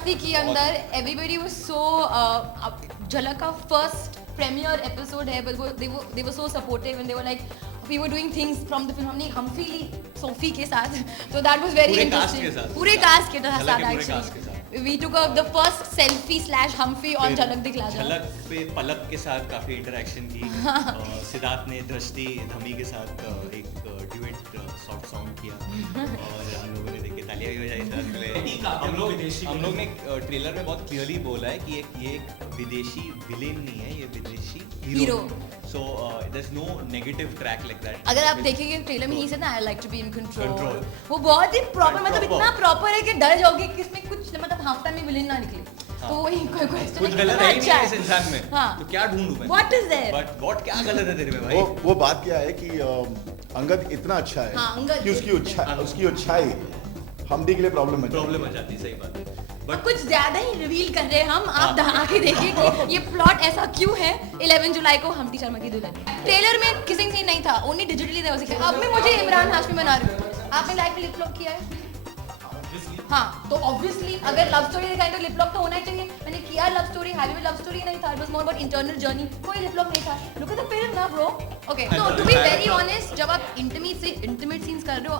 मस्ती की अंदर, everybody was so झलक का first premiere episode है, but they were so supportive and they were like we were doing things from the film. हमने Humphrey ली Sophie के साथ, so that was very interesting. पूरे कास्ट के साथ actually. We took up the first selfie/Humphrey on झलक दिखला जा। झलक पे पलक के साथ काफी इंटरेक्शन की। सिद्धार्थ ने दृष्टि धमी के साथ एक ड्यूएट सॉफ्ट सॉन्ग किया और हम लोगों ने देखे तालियां भी बजाई सिद्धार्थ के लिए। हम लोग ने ट्रेलर में बहुत क्लियरली बोला है कि ये एक विदेशी विलेन नहीं है, ये विदेशी hero. So there's no negative track like that. अगर आप देखेंगे ट्रेलर में ही से ना I like to be in control. वो बहुत ही प्रॉपर, मतलब इतना प्रॉपर है कि डर जाओगे कि इसमें कुछ मतलब हाफ में विलेन ना निकले। तो वही कोई क्वेश्चन कुछ गलत है ही नहीं इस इंसान में। तो क्या ढूंढूं मैं? What is there? But what क्या गलत है तेरे में भाई? वो बात क्या है कि अंगद इतना अच्छा है कि उसकी अच्छाई हमदी के लिए प्रॉब्लम हो जाती है। सही बात है। But कुछ ज्यादा ही रिवील कर रहे हैं हम, आप आके देखिए कि ये प्लॉट ऐसा क्यों है। 11 जुलाई को हम्टी शर्मा की दुल्हन। ट्रेलर में किसिंग सीन नहीं था, ओनली डिजिटली था उसे। अब में मुझे इमरान हाशमी बना रहे हो। आपने लाइफ में लिप लॉक किया है? हाँ, तो ऑब्वियसली अगर लव स्टोरी दिखाएं तो लिप लॉक तो होना ही चाहिए। मैंने किया लव स्टोरी, हैवी में लव स्टोरी नहीं था, it was more about internal journey, कोई लिप लॉक नहीं था। लुक एट द फिल्म ना ब्रो। ओके, तो टू बी वेरी ऑनेस्ट, जब आप इंटीमेट सीन्स कर रहे हो,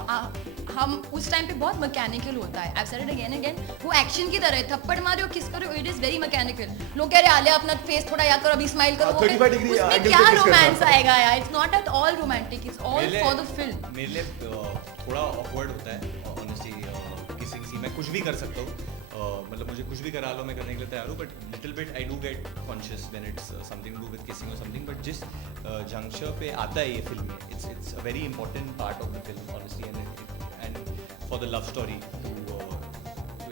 हम उस टाइम पे बहुत मैकेनिकल होता है। I said it again again, वो एक्शन की तरह है, थप्पड़ मारे हो, किस करो, इट इज वेरी मैकेनिकल। लोग कह रहे आलिया अपना फेस थोड़ा या करो, अभी स्माइल करो, उसमें क्या रोमांस आएगा यार? It's not at all romantic, it's all for the film. मेरे लिए थोड़ा ऑकवर्ड होता है ऑनेस्टली किसिंग सीन। मैं कुछ भी कर सकता हूँ, मतलब मुझे कुछ भी करा लो, मैं करने के लिए तैयार हूँ, but little bit I do get conscious when it's something to do with kissing और समथिंग। बट जिस जंक्शन पे आता है ये फिल्म में, it's a very important part of the film honestly, and for the love story to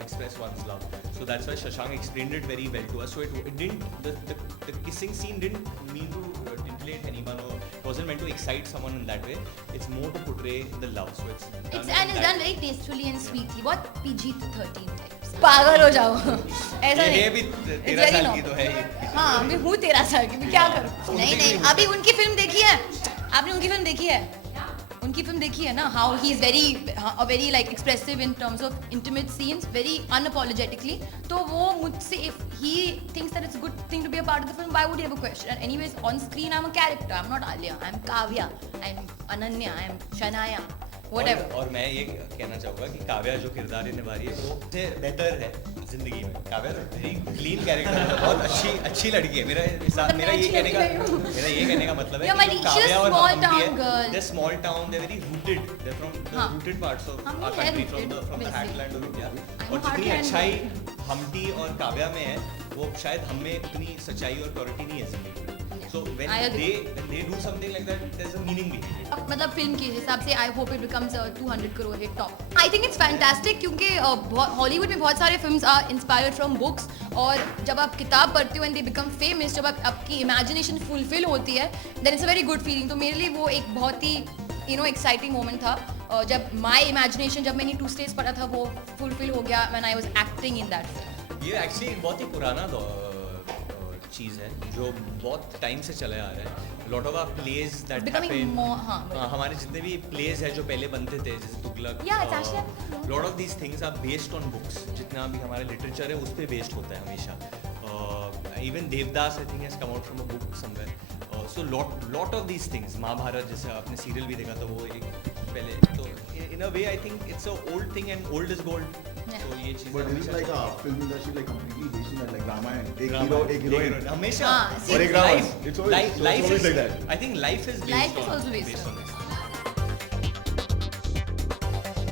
express one's love. So that's why Shashank explained it very well to us. So it didn't, the kissing scene didn't mean to titillate anyone, or it wasn't meant to excite someone in that way. It's more to portray the love. So it's done very tastefully and sweetly. What PG-13 types. पागल हो जाओ ऐसा नहीं। ये भी 13 साल की तो है ये। हाँ, मैं हूँ 13 साल की, मैं क्या करूँ? नहीं, अभी उनकी फिल्म देखी है? आपने उनकी फिल्म देखी है? उनकी फिल्म देखी है ना? How he is very like expressive in terms of intimate scenes, very unapologetically. तो वो मुझसे, if he thinks that it's a good thing to be a part of the film, why would he have a question? And anyways, on screen I'm a character. I'm not Alia. I'm Kavya. I'm Ananya. I'm Shanaya. Whatever. और मैं ये कहना चाहूँगा कि काव्या जो किरदार निभा रही है वो से बेहतर है जिंदगी में। काव्या वेरी क्लीन कैरेक्टर है, बहुत अच्छी लड़की है। मेरा ये कहने का मतलब है कि काव्या और हम्टी है, small town, they very rooted, they from the rooted parts of our country, from the heartland of India. और जितनी अच्छाई हम्टी और काव्या में है, वो शायद हमें उतनी सच्चाई और प्योरिटी नहीं है जिंदगी में। So when they do something like that, there's a meaning behind it. मतलब फिल्म के हिसाब से I hope it becomes a 200 crore hit top. I think it's fantastic क्योंकि हॉलीवुड में बहुत सारे films are inspired from books, और जब आप किताब पढ़ते हो and they become famous, जब आपकी imagination fulfill होती है, then it's a very good feeling. तो मेरे लिए वो एक बहुत ही exciting moment था, जब my imagination, जब मैंने 2 states पढ़ा था, वो fulfill हो गया when I was acting in that film. ये actually बहुत ही पुराना चीज़ है जो बहुत टाइम से चले आ रहा है। Lot of our plays that happen, हमारे जितने भी प्लेज है जो पहले बनते थे, जैसे Tughlaq, lot of these things are based on books. जितना भी हमारा लिटरेचर है उस पर बेस्ड होता है हमेशा। Even Devdas I think has come out from a book somewhere. So lot of these things, Mahabharat जैसे आपने सीरियल भी देखा था वो एक पहले, तो in a way I think it's a old thing and old is gold. तो ये चीज़ but it's like a film industry like completely based on like Ramayana, एक हीरो एक हीरोइन हमेशा, और एक Ravana. It's always like that. I think life is also based on